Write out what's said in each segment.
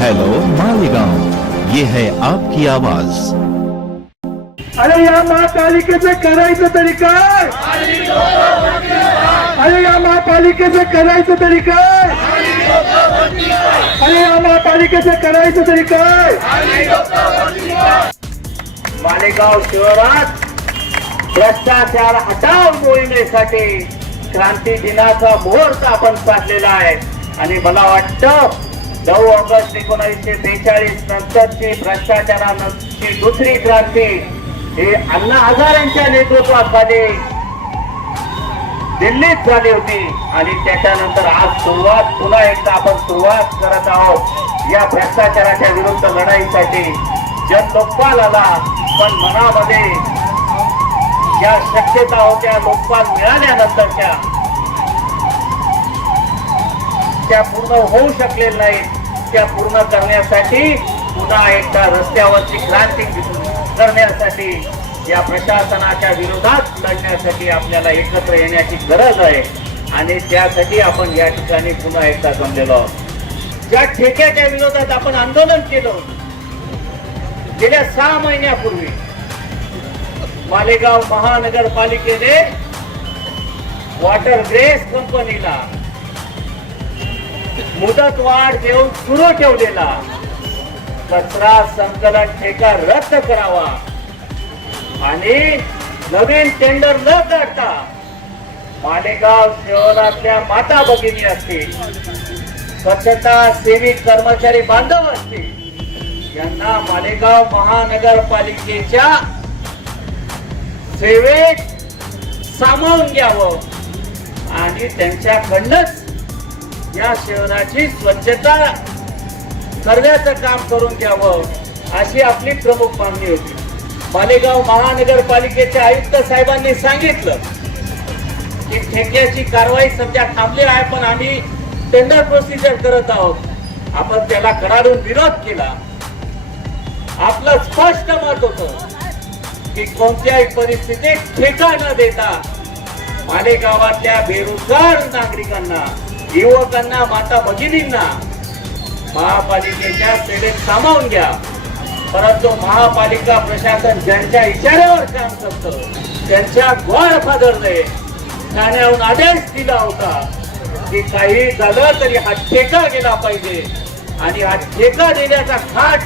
Hello Malegaon ये है आपकी आवाज. अरे या महापालिकेचं करायचं तरी काय अरे या महापालिकेचं करायचं तरी काय अरे या महापालिकेचं करायचं तरी काय मालेगाव शहरात भ्रष्टाचार हटाव मोहिमेसाठी क्रांती दिनाचा मुहूर्त आपण साधलेला आहे. आणि मला वाटतं नऊ ऑगस्ट एकोणीसशे बेचाळीस नंतरची भ्रष्टाचारानंतरची दुसरी क्रांती. हे अण्णा हजारेंच्या नेतृत्वाखाली दिल्लीत झाली होती. आणि त्याच्यानंतर आज सुरुवात पुन्हा एकदा आपण सुरुवात करत आहोत या भ्रष्टाचाराच्या विरुद्ध लढाईसाठी. जग लोकपाल आला पण मनामध्ये ज्या शक्यता होत्या लोकपाल मिळाल्यानंतरच्या त्या पूर्ण होऊ शकलेल्या नाहीत. त्या पूर्ण करण्यासाठी पुन्हा एकदा रस्त्यावरची क्रांती करण्यासाठी या प्रशासनाच्या विरोधात लढण्यासाठी आपल्याला एकत्र येण्याची गरज आहे. आणि त्यासाठी आपण या ठिकाणी पुन्हा एकदा जमलेलो आहोत. ज्या ठेक्याच्या विरोधात आपण आंदोलन केलं गेल्या सहा महिन्यापूर्वी मालेगाव महानगरपालिकेने वॉटर ग्रेस कंपनीला मुदत वाढ देऊन सुरू ठेवलेला. कचरा संकलन ठेका रद्द करावा. आणि नवीन टेंडर न काढता मालेगाव शहरातल्या माता भगिनी असतील स्वच्छता सेवी कर्मचारी बांधव असतील यांना मालेगाव महानगरपालिकेच्या सेवेत सामावून घ्यावं. आणि त्यांच्याकडनंच या शहराची स्वच्छता करण्याचं काम करून द्यावं अशी आपली प्रमुख मागणी होती. मालेगाव महानगरपालिकेचे आयुक्त साहेबांनी सांगितलं की ठेक्याची कारवाई सध्या थांबली आहे पण आम्ही टेंडर प्रोसिजर करत आहोत. आपण त्याला कडाडून विरोध केला. आपलं स्पष्ट मत होत की कोणत्याही परिस्थितीत ठेका न देता मालेगावातल्या बेरोजगार नागरिकांना युवकांना माता भगिनींना महापालिकेच्या सेवेत सामावून घ्या. परंतु महापालिका प्रशासन ज्यांच्या इशाऱ्यावर काम करतं त्यांच्या ग्वाडफादरने ठाण्याहून आदेश दिला होता की काही झालं तरी हा ठेका गेला पाहिजे. आणि हा ठेका देण्याचा खाट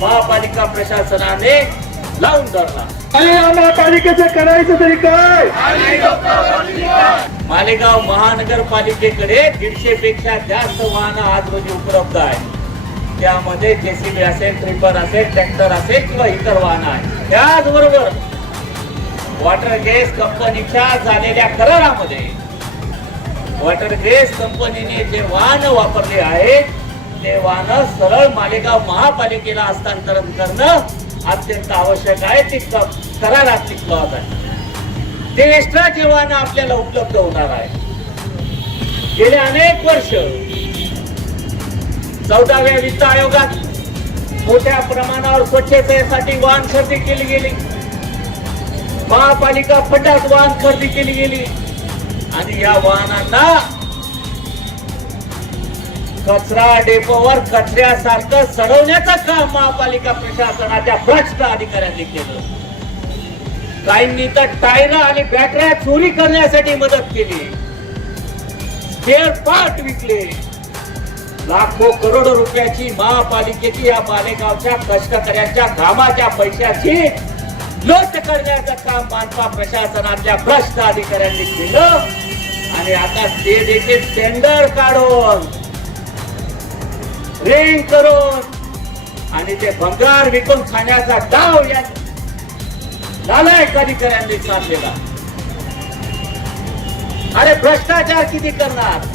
महापालिका प्रशासनाने लावून धरला. अरे या महापालिकेचं करायचं तरी काय? मालेगाव महानगरपालिकेकडे दीडशे पेक्षा जास्त वाहनं आज रोजी उपलब्ध आहे त्यामध्ये जेसीबी असेल ट्रिपर असेल ट्रॅक्टर असेल किंवा इतर वाहनं आहे त्याचबरोबर वॉटर गॅस कंपनीच्या झालेल्या करारामध्ये वॉटर गॅस कंपनीने जे वाहन वापरले आहेत ते वाहन सरळ मालेगाव महापालिकेला हस्तांतरण करणं अत्यंत आवश्यक आहे. ती क- करारातली क्लॉज आहे. ते एक्स्ट्रा वाहन आपल्याला उपलब्ध होणार आहे. गेले अनेक वर्ष चौदाव्या वित्त आयोगात मोठ्या प्रमाणावर स्वच्छतेसाठी वाहन खरेदी केली गेली. महापालिका फटात वाहन खरेदी केली गेली. आणि या वाहनांना कचरा डेपोवर कचऱ्यासारखं सडवण्याचं काम महापालिका प्रशासनाच्या भ्रष्ट अधिकाऱ्यांनी केलं. काहींनी तर टायर आणि बॅटऱ्या चोरी करण्यासाठी मदत केली. स्पेअर पार्ट विकले. लाखो करोडो रुपयाची महापालिकेची या मालेगावच्या कष्टकऱ्यांच्या घामाच्या पैशाची लूट करण्याचं काम मानपा प्रशासनातल्या भ्रष्ट अधिकाऱ्यांनी केलं. आणि आता ते देखील टेंडर काढून रेंग करून आणि ते भंगार विकून खाण्याचा डाव या झालाय अधिकाऱ्यांनी चाललेला अरे भ्रष्टाचार किती करणार?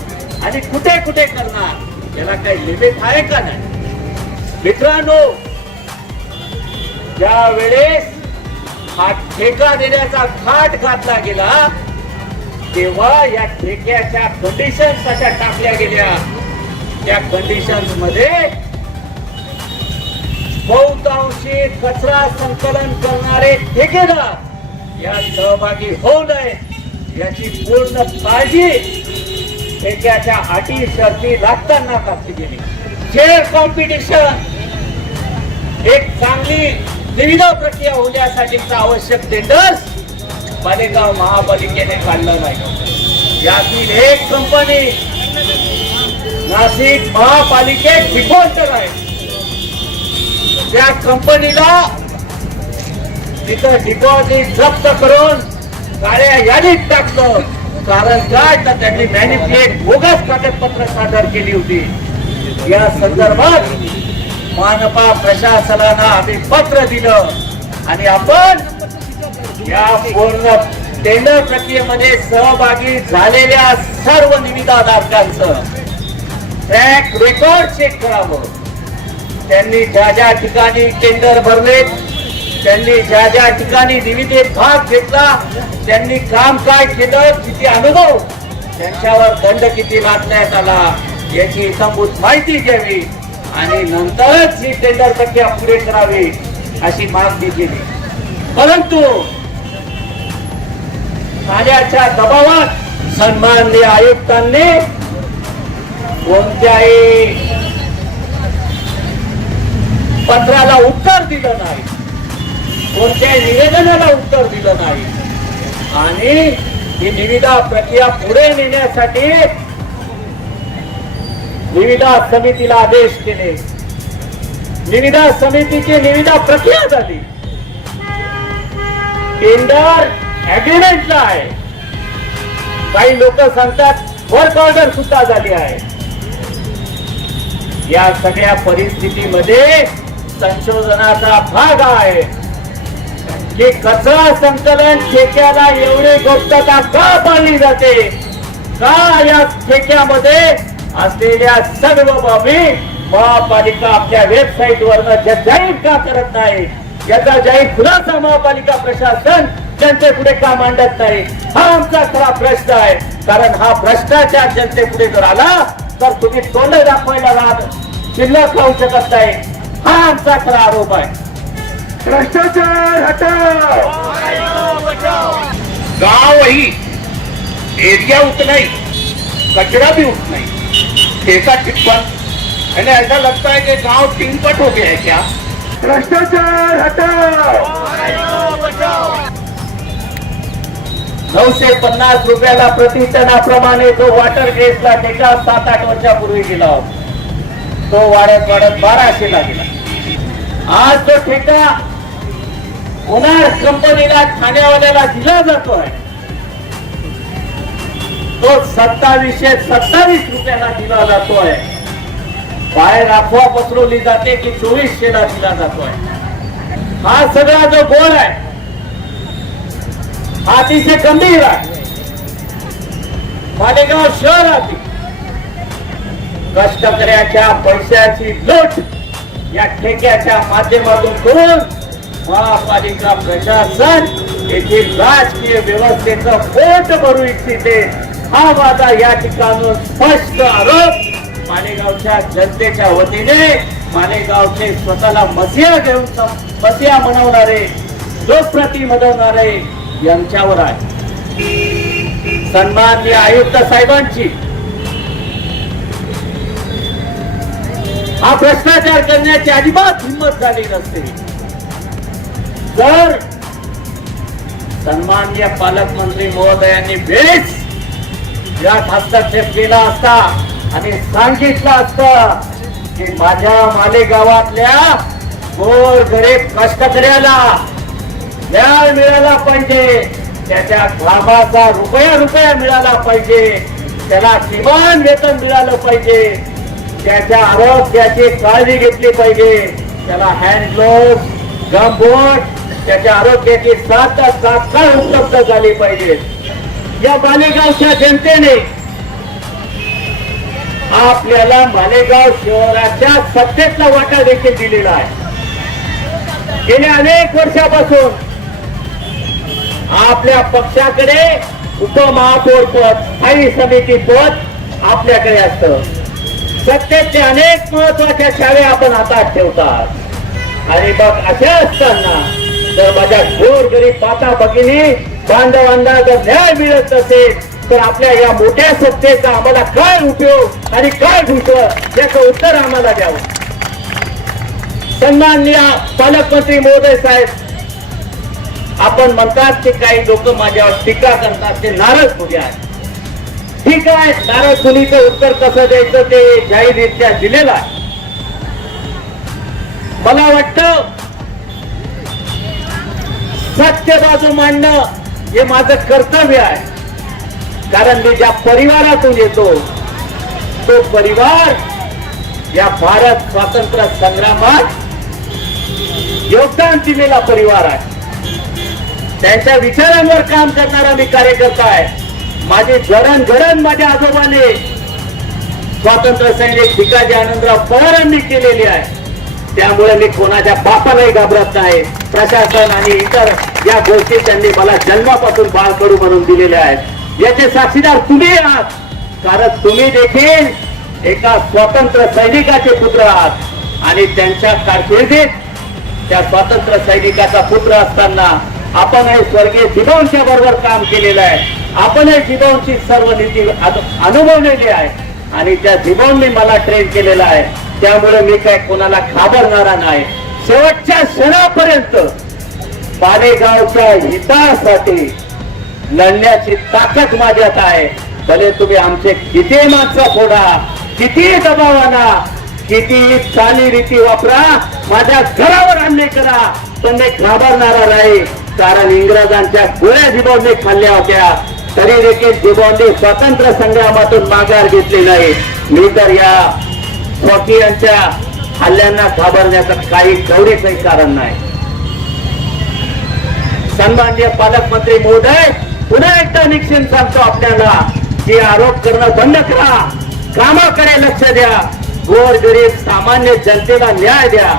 आणि कुठे कुठे करणार? याला काही लिमिट आहे का नाही? मित्रांनो ज्या वेळेस हा ठेका देण्याचा घाट घातला गेला तेव्हा या ठेक्याच्या कंडिशन कशा टाकल्या गेल्या. त्या कंडिशनमध्ये बहुतांशी कचरा संकलन करणारे ठेकेदार या सहभागी होऊ नये याची पूर्ण काळजी ठेक्याच्या अटी शर्ती लागताना टाकली गेली. फेअर कॉम्पिटिशन एक चांगली निविदा प्रक्रिया होण्यासाठीचा आवश्यक टेंडर्स मालेगाव महापालिकेने काढलं नाही. यातील एक कंपनी नाशिक महापालिकेत डिफॉल्टर आहे. त्या कंपनीला तिथं डिपॉझिट जप्त करून काळ्या यादीत टाकलं कारण काय? तर त्यांनी मॅनिपुलेट बोगस कागदपत्र सादर केली होती. या संदर्भात मानपा प्रशासनानं आम्ही पत्र दिलं. आणि आपण या पूर्ण टेंडर प्रक्रियेमध्ये सहभागी झालेल्या सर्व निविदाधारकांचं ट्रॅक रेकॉर्ड चेक करावं. त्यांनी ज्या ज्या ठिकाणी टेंडर भरले त्यांनी ज्या ज्या ठिकाणी निविदेत भाग घेतला त्यांनी काम काय केलं किती अनुभव त्यांच्यावर दंड किती लादण्यात आला याची समूत माहिती घ्यावी. आणि नंतरच ही टेंडर प्रक्रिया पुढे करावी अशी मागणी केली. परंतु माझ्याच्या दबावात सन्माननीय आयुक्तांनी कोणत्याही पत्राला उत्तर दिलं नाही. कोणत्याही निवेदनाला उत्तर दिलं नाही. आणि ही निविदा प्रक्रिया पुढे नेण्यासाठी निविदा समितीला आदेश केले. निविदा समितीची निविदा प्रक्रिया झाली. टेंडर अग्रीमेंटला आहे. काही लोक सांगतात वर्क ऑर्डर सुद्धा झाली आहे. या सगळ्या परिस्थितीमध्ये संशोधनाचा भाग आहे. की कचरा संकलन ठेक्याला एवढी गुप्तता का पाळली जाते. का या ठेक्यामध्ये असलेल्या सर्व बाबी महापालिका आपल्या वेबसाईट वरनं जाहीर का करत नाही याचा जाहीर खुलासा महापालिका प्रशासन जनतेपुढे का मांडत नाही? हा आमचा खरा प्रश्न आहे. कारण हा भ्रष्टाचार जनतेपुढे जर आला तर तुम्ही तोंड दाखवायला राहत. शिल्लक राहू शकत नाही. हा आमचा खरा आरोप आहे. भ्रष्टाचार हटाओ! गांव वही एरिया उतना ही कचरा भी उतना ही ठेका टिप्पण. यानी ऐसा लगता है कि गांव तीन पट हो गया है क्या? भ्रष्टाचार हटाओ! नऊशे पन्नास रुपयाला प्रति टनाप्रमाणे जो वॉटर गेटला ठेका सात आठ वर्षापूर्वी गेला होता. तो वाढत वाढत बाराशे ला गेला. आज तो ठेका होणार. कंपनीला ठाण्यावाल्याला दिला जातोय. तो सत्तावीसशे सत्तावीस रुपयाला दिला जातोय. बाहेर अफवा पसरवली जाते की चोवीसशे ला दिला जातोय. हा सगळा जो गोल आहे हा अतिशय गंभीर आहे. मालेगाव शहरातील कष्टकऱ्याच्या पैशाची लूट या ठेक्याच्या माध्यमातून करून महापालिका प्रशासन येथील राजकीय व्यवस्थेचं पोट भरू इच्छिते. हा माझा या ठिकाणून स्पष्ट आरोप. मालेगावच्या जनतेच्या वतीने मालेगावचे स्वतःला मसिया घेऊन मसिया म्हणवणारे लोकप्रती म्हणवणारे यांच्यावर आहे. सन्माननीय आयुक्त साहेबांची हा भ्रष्टाचार करण्याची अजिबात हिंमत झाली नसते. जर सन्माननीय पालकमंत्री महोदयांनी वेळेस यात हस्तक्षेप केला असता आणि सांगितलं असत की माझ्या मालेगावातल्या गोर गरीब कष्टकऱ्याला न्याय मिळाला पाहिजे त्याच्या घामाचा रुपया रुपया मिळाला पाहिजे त्याला किमान वेतन मिळालं पाहिजे त्याच्या आरोग्याची काळजी घेतली पाहिजे. त्याला हँड ग्लोव्ह गमबोट त्याच्या आरोग्याची सात तात्काळ उपलब्ध झाली पाहिजे? या मालेगावच्या जनतेने आपल्याला मालेगाव शहराच्या सत्तेतला वाटा देखील दिलेला आहे. गेल्या अनेक वर्षापासून आपल्या पक्षाकडे उपमहापौर पद स्थायी समिती पद आपल्याकडे असतं. सत्तेचे अनेक महत्त्वाच्या शाळे आपण हातात ठेवतात. आणि मग अशा असताना जर माझ्या गोर गरीब पाता भगिनी बांधवांना जर न्याय मिळत नसेल तर आपल्या या मोठ्या सत्तेचा आम्हाला काय उपयोग आणि काय भूषण याचं उत्तर आम्हाला द्यावं. सन्माननीय पालकमंत्री महोदय साहेब आपण म्हणतात की काही लोक माझ्यावर टीका करतात ते नाराज होते आहेत ठीक आहे नाराज मुलीचं उत्तर कसं द्यायचं ते जाहीररित्या दिलेलं आहे. मला वाटतं सत्य बाजू मांडणं हे माझं कर्तव्य आहे. कारण मी ज्या परिवारातून येतो तो परिवार या भारत स्वातंत्र्य संग्रामात योगदान दिलेला परिवार आहे. त्यांच्या विचारांवर काम करणारा मी कार्यकर्ता आहे. माझे जरण जरण माझ्या आजोबाने स्वातंत्र्य सैनिक भिकाजी आनंदराव पवारांनी केलेली आहे. त्यामुळे मी कोणाच्या बापालाही घाबरत नाही. प्रशासन आणि इतर या गोष्टी त्यांनी मला जन्मापासून बाळ करू म्हणून दिलेल्या आहेत. याचे साक्षीदार तुम्ही आहात. कारण तुम्ही देखील एका स्वतंत्र सैनिकाचे पुत्र आहात. आणि त्यांच्या कारकिर्दीत त्या स्वातंत्र्य सैनिकाचा पुत्र असताना आपण हे स्वर्गीय जिजाऊंच्या बरोबर काम केलेलं आहे. आपण हे जिजाऊंची सर्व नीती अनुभवलेली आहे. आणि त्या जिजाऊंनी मला ट्रेन केलेला आहे त्यामुळे मी काय कोणाला घाबरणारा नाही. शेवटच्या क्षणापर्यंत पालेगावच्या हितासाठी लढण्याची ताकद माझ्यात आहे. भले तुम्ही आमचे किती माणसं फोडा किती दबाव आणा किती चालीरीती वापरा माझ्या घरावर अन्याय करा पण मी घाबरणारा नाही. कारण इंग्रजांच्या गोळ्या जिबावने खाल्ल्या होत्या. तरी देखील जिबावने स्वातंत्र्य संग्रामातून माघार घेतली नाही. मी तर या स्वकीयांच्या हल्ल्यांना घाबरण्याचं काही गौरीचंही कारण नाही. सन्माननीय पालकमंत्री महोदय पुन्हा एकदा निश्चित सांगतो आपल्याला की आरोप करणं बंद करा. कामाकडे लक्ष द्या. गोर गरीब सामान्य जनतेला न्याय द्या.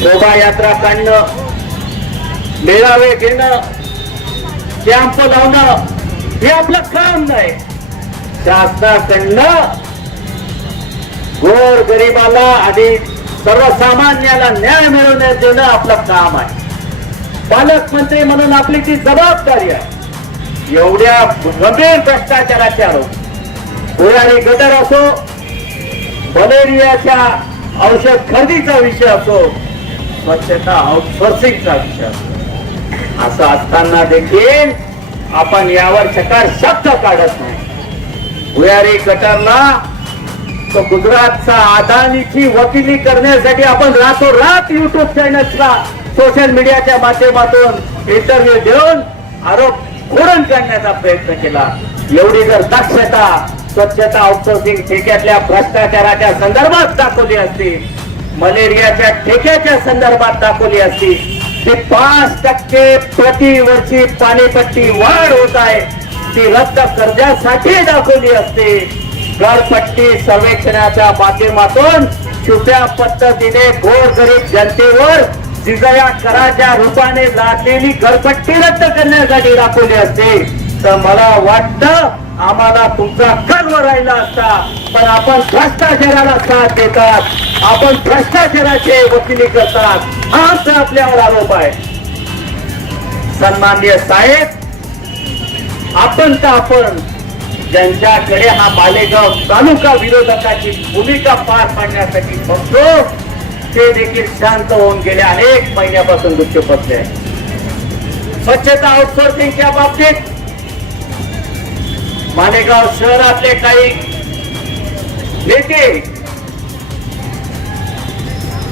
शोभायात्रा काढणं मेळावे घेणं कॅम्प लावणं हे आपलं काम नाही. शासनाकडनं गोर गरिबाला आणि सर्वसामान्याला न्याय मिळवण्यात देणं आपलं काम आहे. पालकमंत्री म्हणून आपली ती जबाबदारी आहे. एवढ्या गंभीर भ्रष्टाचाराचे आरोप. भुयारी गटर असो मलेरियाच्या औषध खरेदीचा विषय असो स्वच्छता आउटसोर्सिंगचा विषय असो. असं असताना देखील आपण यावर चकार शब्द काढत नाही. भुयारी गटारला तो गुजरातचा अदानीची वकिली करण्यासाठी आपण रातोरात युट्यूब चॅनल्सला सोशल मीडियाच्या माध्यमातून इंटरव्ह्यू देऊन आरोप खोडून काढण्याचा प्रयत्न केला. एवढी जर दक्षता स्वच्छता आउटसोर्सिंग ठेक्यातल्या भ्रष्टाचाराच्या संदर्भात दाखवली असती मलेरियाच्या ठेक्याच्या संदर्भात दाखवली असती जी पाच टक्के प्रतिवर्षी पाणीपट्टी वाढ होत आहे ती रद्द कर्जासाठी दाखवली असते. घरपट्टी सर्वेक्षणाच्या माध्यमातून छुप्या पद्धतीने गोरगरीब जनतेवर जिजया कराच्या रूपाने लादलेली घरपट्टी रद्द करण्यासाठी दाखवली असते. तर मला वाटतं आम्हाला तुमचा गर्व राहिला असता पण आपण भ्रष्टाचाराला साथ देतात. आपण भ्रष्टाचाराचे वकिली करतात. हाच आपल्यावर आरोप आहे. सन्माननीय साहेब आपण तर आपण ज्यांच्याकडे हा मालेगाव तालुका विरोधकाची भूमिका पार पाडण्यासाठी बघतो ते देखील शांत होऊन गेले अनेक महिन्यापासून दुःख बसले स्वच्छता आउटसोर्सिंगच्या बाबतीत मालेगाव शहरातले काही नेते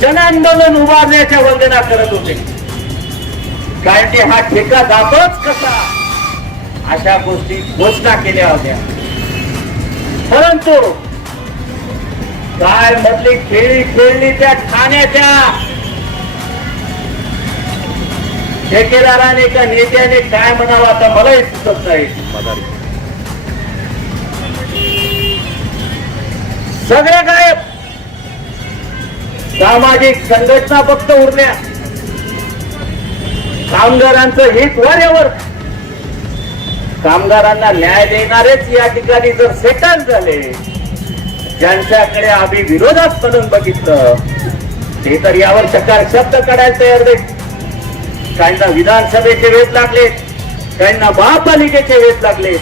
जनआंदोलन उभारण्याच्या वंदना करत होते. कारण ते हा ठेका दाबच कसा? अशा गोष्टी घोषणा केल्या होत्या. परंतु काय मधली खेळी खेळली त्या ठाण्याच्या? ठेकेदाराने का नेत्याने काय म्हणावं आता मलाही सुचत नाही. सगळ्या गायब. सामाजिक संघटना फक्त उरल्या. कामगारांचं हित वरेवर कामगारांना न्याय देणारेच या ठिकाणी जर सेटल झाले ज्यांच्याकडे आम्ही विरोधात म्हणून बघितलं ते तर यावर चकार शब्द काढायला तयार नाही काहींना विधानसभेचे वेध लागले काहींना महापालिकेचे वेध लागले.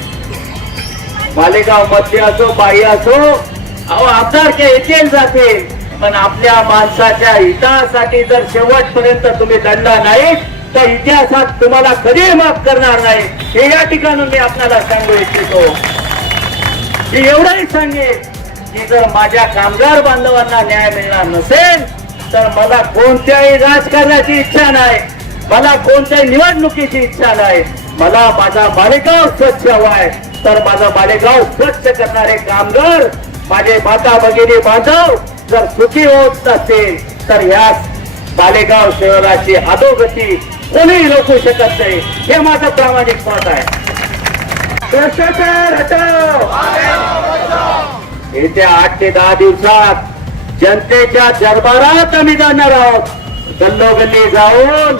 मालेगावमध्ये असो बाई असो अहो आमदारच्या येतील जातील पण आपल्या माणसाच्या हितासाठी जर शेवटपर्यंत तुम्ही दंडा नाही तर इतिहासात तुम्हाला कधी माफ करणार नाही. हे या ठिकाणून मी आपल्याला सांगू इच्छितो. मी एवढंही सांगेन की जर माझ्या कामगार बांधवांना न्याय मिळणार नसेल तर मला कोणत्याही राजकारणाची इच्छा नाही. मला कोणत्याही निवडणुकीची इच्छा नाही. मला माझा बालेगाव स्वच्छ हवाय तर माझा बालेगाव स्वच्छ करणारे कामगार माझे माता भगिनी बांधव जर सुखी होत नसेल तर या मालेगाव शहराची अधोगती कोणीही रोखू शकत नाही. हे माझं प्रामाणिक मत आहे. भ्रष्टाचार येत्या आठ ते दहा दिवसात जनतेच्या दरबारात आम्ही जाणार आहोत. गल्लोगल्ली जाऊन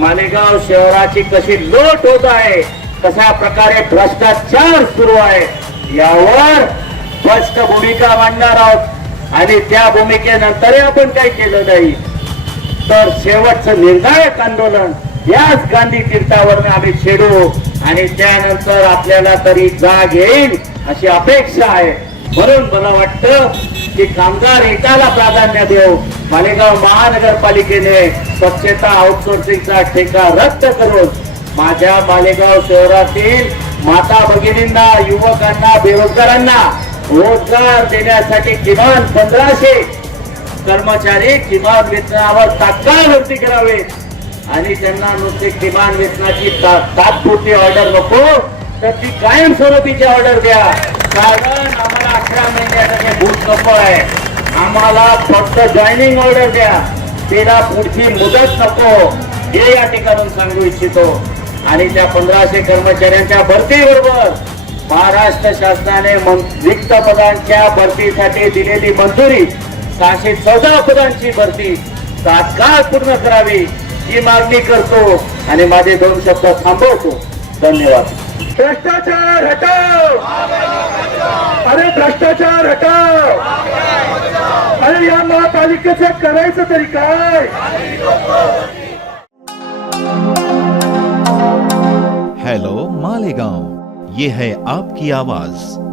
मालेगाव शहराची कशी लोट होत आहे कशा प्रकारे भ्रष्टाचार सुरू आहे यावर स्पष्ट भूमिका मांडणार आहोत. आणि त्या भूमिकेनंतरही आपण काही केलं नाही. तर शेवटचं निर्णायक आंदोलन याच गांधी तीर्थावर आम्ही छेडू. आणि त्यानंतर आपल्याला तरी जाग येईल अशी अपेक्षा आहे. म्हणून मला वाटतं की कामगार एकाला प्राधान्य देऊ. मालेगाव महानगरपालिकेने स्वच्छता आउटसोर्सिंगचा ठेका रद्द करून माझ्या मालेगाव शहरातील माता भगिनींना युवकांना बेरोजगारांना रोजगार देण्यासाठी किमान पंधराशे कर्मचारी किमान वेतनावर तात्काळ भरती करावे. आणि त्यांना नुसते किमान वेतनाची तात्पुरती ऑर्डर नको तर ती कायमस्वरूपीची ऑर्डर द्या. कारण आम्हाला अकरा महिन्याचा भूत नको आहे. आम्हाला फक्त जॉईनिंग ऑर्डर द्या. तिला पुढची मुदत नको. हे या ठिकाणून सांगू इच्छितो. आणि त्या पंधराशे कर्मचाऱ्यांच्या भरतीबरोबर महाराष्ट्र शासनाने रिक्त पदांच्या भरतीसाठी दिलेली मंजुरी सहाशे चौदा पदांची भरती तात्काळ पूर्ण करावी ही मागणी करतो आणि माझे दोन शब्द थांबवतो. धन्यवाद. भ्रष्टाचार हटाव अरे भ्रष्टाचार हटाव अरे या महापालिकेचं करायचं तरी काय? हेलो मालेगांव. ये है आपकी आवाज।